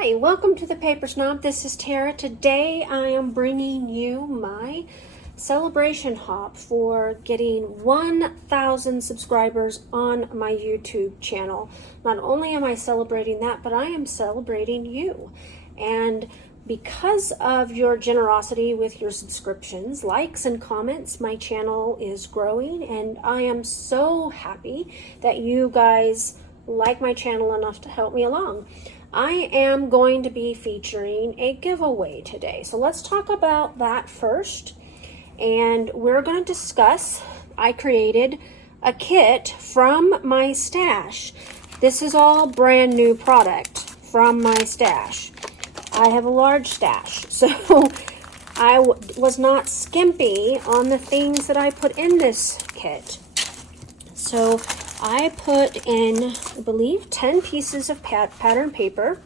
Hi, welcome to the Paper Snob. This is Tara. Today I am bringing you my celebration hop for getting 1,000 subscribers on my YouTube channel. Not only am I celebrating that, but I am celebrating you. And because of your generosity with your subscriptions, likes, and comments, my channel is growing, and I am so happy that you guys like my channel enough to help me along. I am going to be featuring a giveaway today. So let's talk about that first. And we're going to discuss, I created a kit from my stash. This is all brand new product from my stash. I have a large stash, so I was not skimpy on the things that I put in this kit. So I put in, I believe, 10 pieces of pattern paper,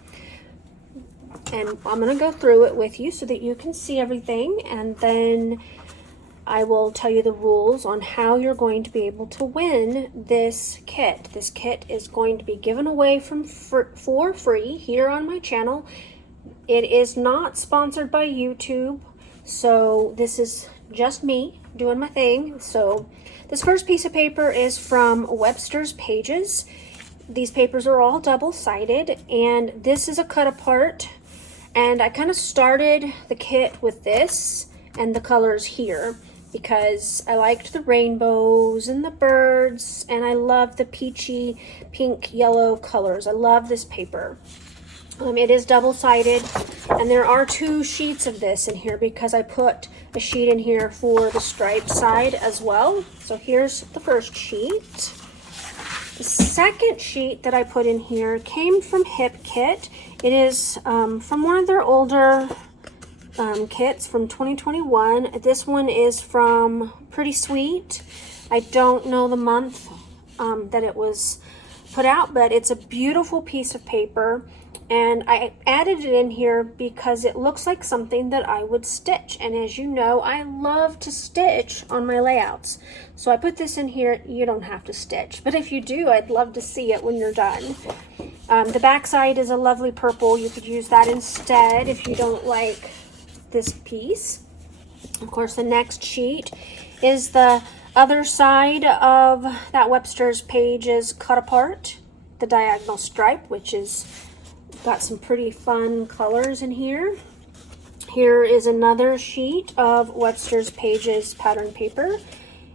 and I'm going to go through it with you so that you can see everything, and then I will tell you the rules on how you're going to be able to win this kit. This kit is going to be given away for free here on my channel. It is not sponsored by YouTube, so this is just me doing my thing. So this first piece of paper is from Webster's Pages. These papers are all double-sided, and this is a cut apart. And I kind of started the kit with this and the colors here because I liked the rainbows and the birds, and I love the peachy pink yellow colors. I love this paper. It is double-sided, and there are 2 sheets of this in here because I put a sheet in here for the striped side as well. So here's the first sheet. The second sheet that I put in here came from Hip Kit. It is from one of their older kits from 2021. This one is from Pretty Sweet. I don't know the month that it was put out, but it's a beautiful piece of paper. And I added it in here because it looks like something that I would stitch. And as you know, I love to stitch on my layouts. So I put this in here. You don't have to stitch, but if you do, I'd love to see it when you're done. The back side is a lovely purple. You could use that instead if you don't like this piece. Of course, the next sheet is the other side of that Webster's Pages cut apart, the diagonal stripe, which is got some pretty fun colors in here. Here is another sheet of Webster's Pages pattern paper.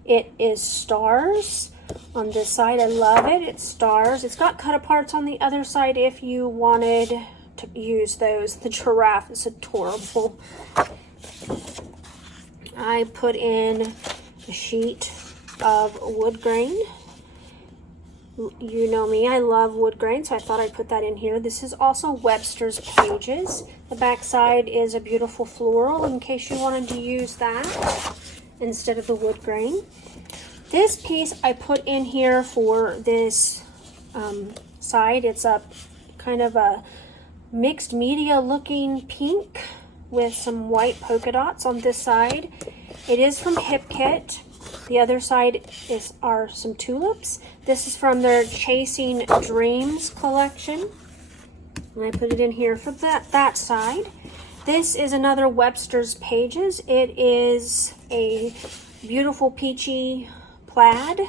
It is stars on this side. I love it. It's stars. It's got cut aparts on the other side if you wanted to use those. The giraffe is adorable. I put in a sheet of wood grain. You know me, I love wood grain, so I thought I'd put that in here. This is also Webster's Pages. The back side is a beautiful floral in case you wanted to use that instead of the wood grain. This piece I put in here for this side. It's a kind of a mixed media looking pink with some white polka dots on this side. It is from Hip Kit. The other side are some tulips. This is from their Chasing Dreams collection. And I put it in here for that side. This is another Webster's Pages. It is a beautiful peachy plaid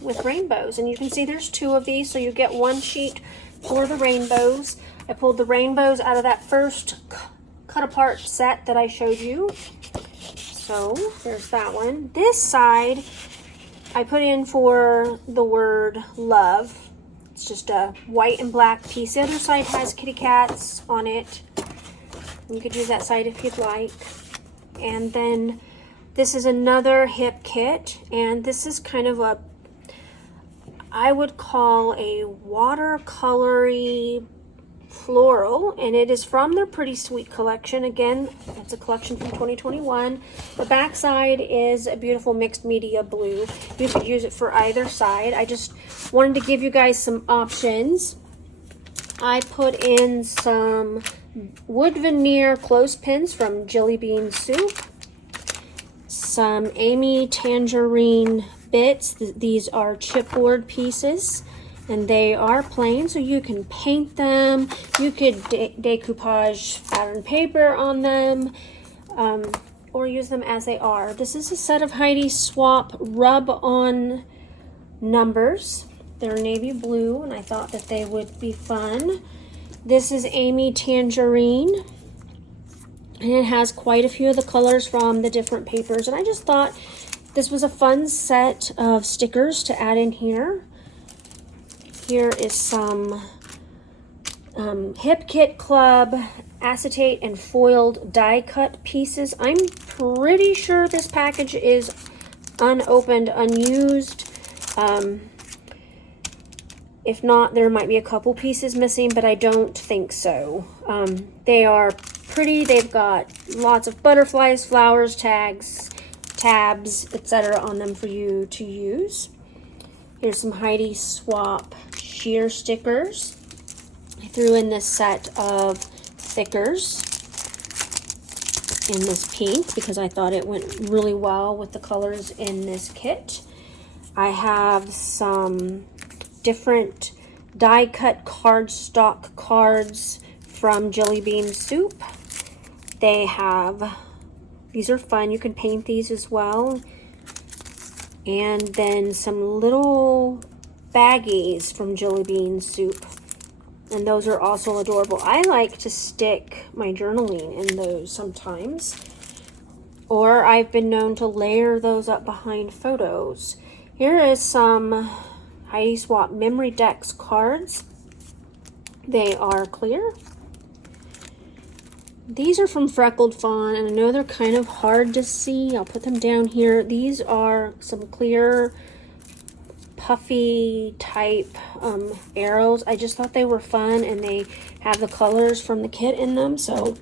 with rainbows. And you can see there's 2 of these, so you get 1 sheet for the rainbows. I pulled the rainbows out of that first cut apart set that I showed you. So there's that one. This side I put in for the word love. It's just a white and black piece. The other side has kitty cats on it. You could use that side if you'd like. And then this is another Hip Kit, and this is kind of a, I would call a watercolory floral, and it is from their Pretty Sweet collection. Again, it's a collection from 2021. The back side is a beautiful mixed media blue. You could use it for either side. I just wanted to give you guys some options. I put in some wood veneer clothespins from Jelly Bean Soup, some Amy Tangerine bits. These are chipboard pieces, And they are plain, so you can paint them. You could decoupage pattern paper on them, or use them as they are. This is a set of Heidi Swapp rub-on numbers. They're navy blue, and I thought that they would be fun. This is Amy Tangerine, and it has quite a few of the colors from the different papers, and I just thought this was a fun set of stickers to add in here. Here is some Hip Kit Club acetate and foiled die cut pieces. I'm pretty sure this package is unopened, unused. If not, there might be a couple pieces missing, but I don't think so. They are pretty. They've got lots of butterflies, flowers, tags, tabs, etc. on them for you to use. Here's some Heidi Swapp sheer stickers. I threw in this set of thickers in this pink because I thought it went really well with the colors in this kit. I have some different die cut cardstock cards from Jelly Bean Soup. These are fun. You can paint these as well. And then some little baggies from Jelly Bean Soup. And those are also adorable. I like to stick my journaling in those sometimes. Or I've been known to layer those up behind photos. Here is some Heidi Swapp Memory Decks cards. They are clear. These are from Freckled Fawn, and I know they're kind of hard to see. I'll put them down here. These are some clear, puffy type arrows. I just thought they were fun, and they have the colors from the kit in them, so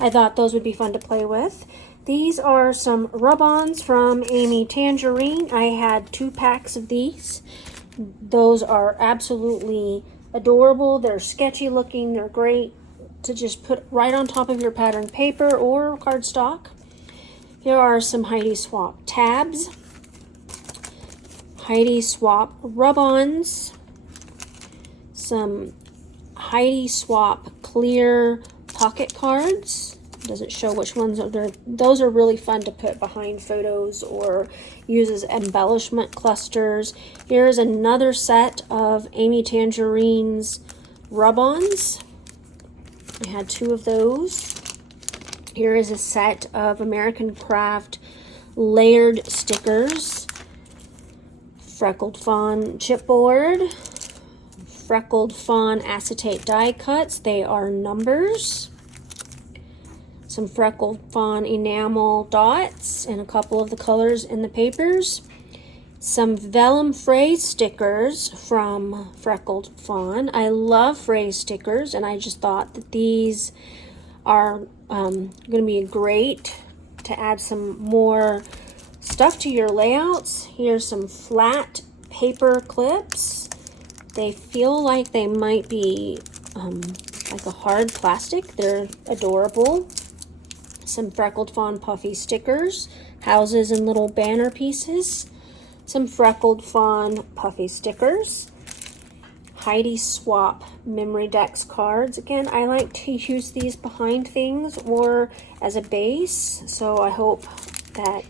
I thought those would be fun to play with. These are some rub-ons from Amy Tangerine. I had 2 packs of these. Those are absolutely adorable. They're sketchy looking. They're great to just put right on top of your pattern paper or cardstock. Here are some Heidi Swapp tabs, Heidi Swapp rub-ons, some Heidi Swapp clear pocket cards. Doesn't show which ones are there. Those are really fun to put behind photos or use as embellishment clusters. Here's another set of Amy Tangerine's rub-ons. I had 2 of those. Here is a set of American Craft layered stickers. Freckled Fawn chipboard. Freckled Fawn acetate die cuts. They are numbers. Some Freckled Fawn enamel dots and a couple of the colors in the papers. Some vellum phrase stickers from Freckled Fawn. I love phrase stickers, and I just thought that these are going to be great to add some more stuff to your layouts. Here's some flat paper clips. They feel like they might be like a hard plastic. They're adorable. Some Freckled Fawn puffy stickers, houses and little banner pieces. Some Freckled Fawn puffy stickers, Heidi Swapp Memory Decks cards. Again, I like to use these behind things or as a base, so I hope that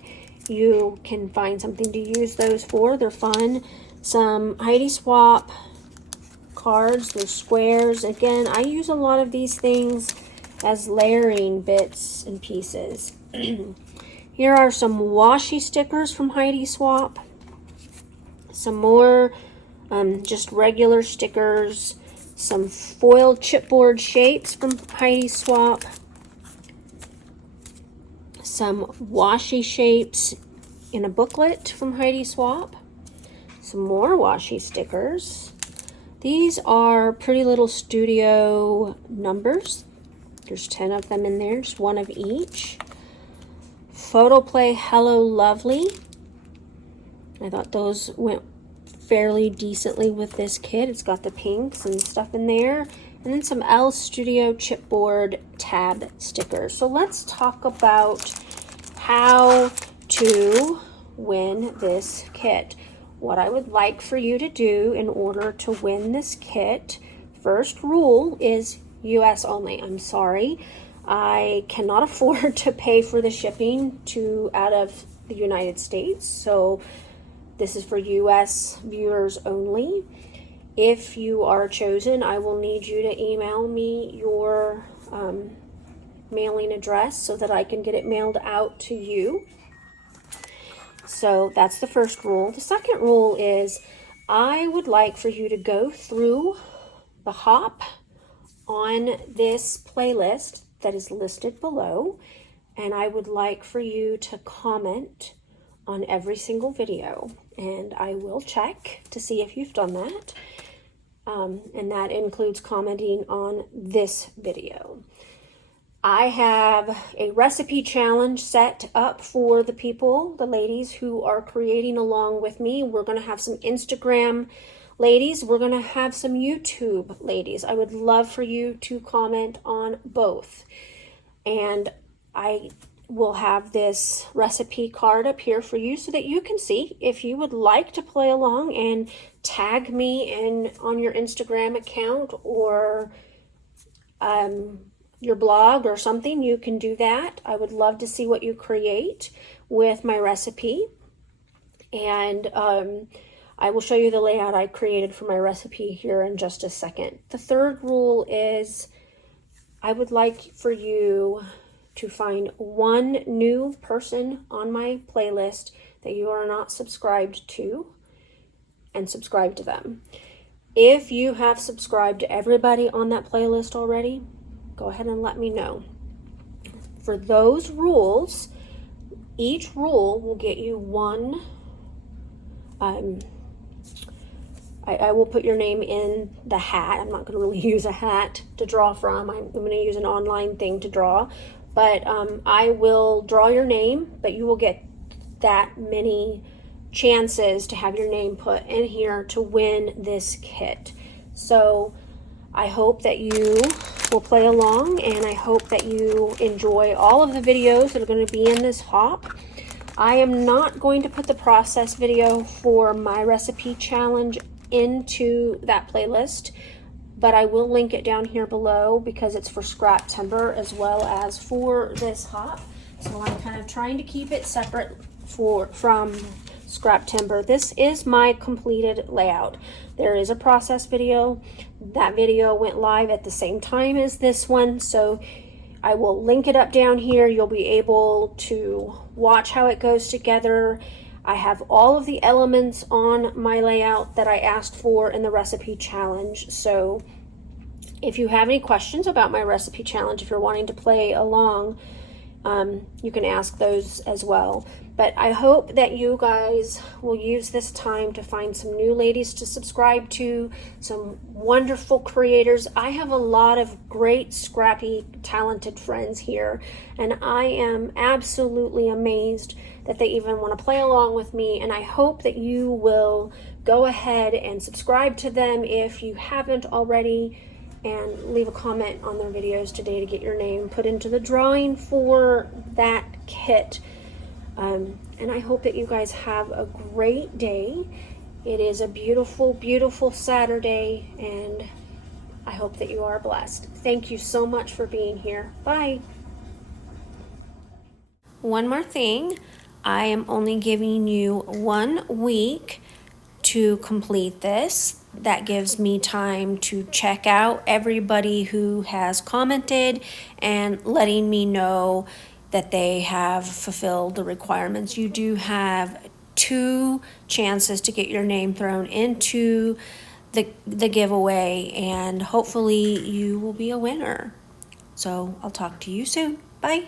you can find something to use those for. They're fun. Some Heidi Swapp cards, they're squares. Again, I use a lot of these things as layering bits and pieces. Here are some washi stickers from Heidi Swapp. Some more just regular stickers, some foiled chipboard shapes from Heidi Swapp, some washi shapes in a booklet from Heidi Swapp, some more washi stickers. These are Pretty Little Studio numbers. There's 10 of them in there, just 1 of each. Photoplay Hello Lovely. I thought those went fairly decently with this kit. It's got the pinks and stuff in there. And then some L Studio chipboard tab stickers. So let's talk about how to win this kit. what I would like for you to do in order to win this kit. First rule is US only. I'm sorry, I cannot afford to pay for the shipping out of the United States, so this is for US viewers only. If you are chosen, I will need you to email me your mailing address so that I can get it mailed out to you. So that's the first rule. The second rule is I would like for you to go through the hop on this playlist that is listed below, and I would like for you to comment on every single video, and I will check to see if you've done that, and that includes commenting on this video. I have a recipe challenge set up for the people, the ladies who are creating along with me. We're going to have some Instagram ladies. We're going to have some YouTube ladies. I would love for you to comment on both. And I will have this recipe card up here for you so that you can see if you would like to play along and tag me on your Instagram account or your blog or something. You can do that. I would love to see what you create with my recipe. And I will show you the layout I created for my recipe here in just a second. The third rule is I would like for you to find one new person on my playlist that you are not subscribed to and subscribe to them. If you have subscribed to everybody on that playlist already, go ahead and let me know. For those rules, each rule will get you one. I will put your name in the hat. I'm not going to really use a hat to draw from. I'm going to use an online thing to draw. But I will draw your name, but you will get that many chances to have your name put in here to win this kit. So I hope that you will play along, and I hope that you enjoy all of the videos that are going to be in this hop. I am not going to put the process video for my recipe challenge into that playlist, but I will link it down here below because it's for Scraptember as well as for this hop. So I'm kind of trying to keep it separate from Scraptember. This is my completed layout. There is a process video. That video went live at the same time as this one, so I will link it up down here. You'll be able to watch how it goes together. I have all of the elements on my layout that I asked for in the recipe challenge. So if you have any questions about my recipe challenge, if you're wanting to play along, you can ask those as well. But I hope that you guys will use this time to find some new ladies to subscribe to, some wonderful creators. I have a lot of great, scrappy, talented friends here, and I am absolutely amazed that they even want to play along with me, and I hope that you will go ahead and subscribe to them if you haven't already, and leave a comment on their videos today to get your name put into the drawing for that kit. And I hope that you guys have a great day. It is a beautiful, beautiful Saturday, and I hope that you are blessed. Thank you so much for being here. Bye. One more thing. I am only giving you 1 week to complete this. That gives me time to check out everybody who has commented and letting me know that they have fulfilled the requirements. You do have 2 chances to get your name thrown into the giveaway, and hopefully you will be a winner. So I'll talk to you soon. Bye.